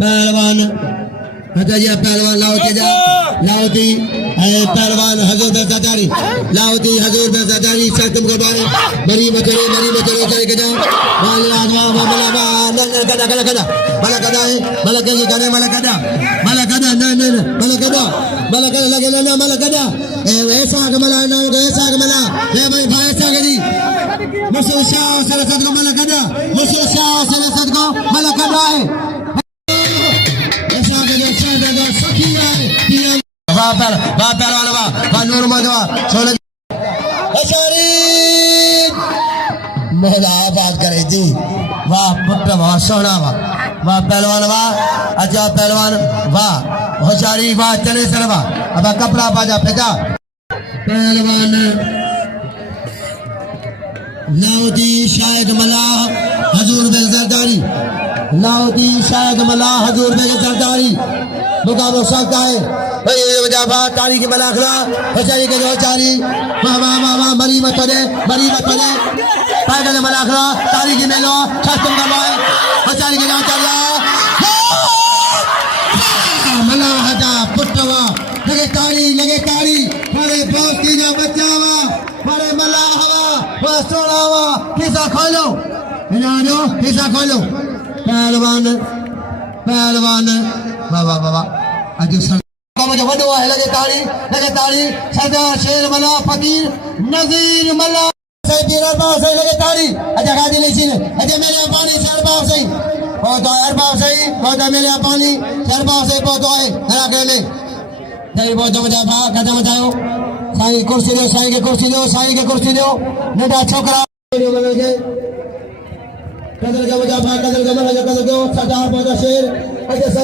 पहलवान हजारिया पहलवान लाओती जा लाओती पहलवान हजूर बेजादारी लाओती हजूर बेजादारी सत्तम को बारे मरी मचले करे के जाओ वाले आजमा मला कदा मला कदा है मला के करे मला कदा लगे ना मला कदा ऐसा के मला ना ऐसा के मला ए भाई ऐसा करी मुसो शाह सरसत को मला कदा मुसो शाह सरसत को मला कदा है बात करे जी वाह पुत्र वाह सोना वाह पहलवान वाह अच्छा पहलवान वाह होशियारी वाह चले सर वाह अब कपड़ा बाजा फेंका पहलवान लाउदी शायद मलाह हजूर बेजरदारी लाउदी शायद मलाह हजूर बेजरदारी मुकाबला सकता है तारीख में लाखला बेचारी के जो चारी वाह मरी मत दे पैदल में लाखला तारीख में लो खत्म करवाए बेचारी के जो चारिया मला हजा पुटवा लगे तारी मारे बॉस की जो बचावा मारे मला हवा वो सोनावा हिस्सा खोलो इन्होंने हिस्सा खोलो पहलवान वाह अजू मुझे वडो है लगे ताड़ी सरदार शेर मला फकीर नजीर मला से पीरा बाव से लगे ताड़ी अच्छा गाड़ी ले सीने अच्छा मेरे पानी सर बाव से और तो यार बाव से और तो मेरे पानी सर बाव से बहुत है जरा के में तेरी बहुत मजा बा कदम मचाओ साईं कुर्सी दो साईं के कुर्सी दो नेटा छोकरा वीडियो बना के कदर का मजा बा कदर का सरदार बहुत शेर अच्छा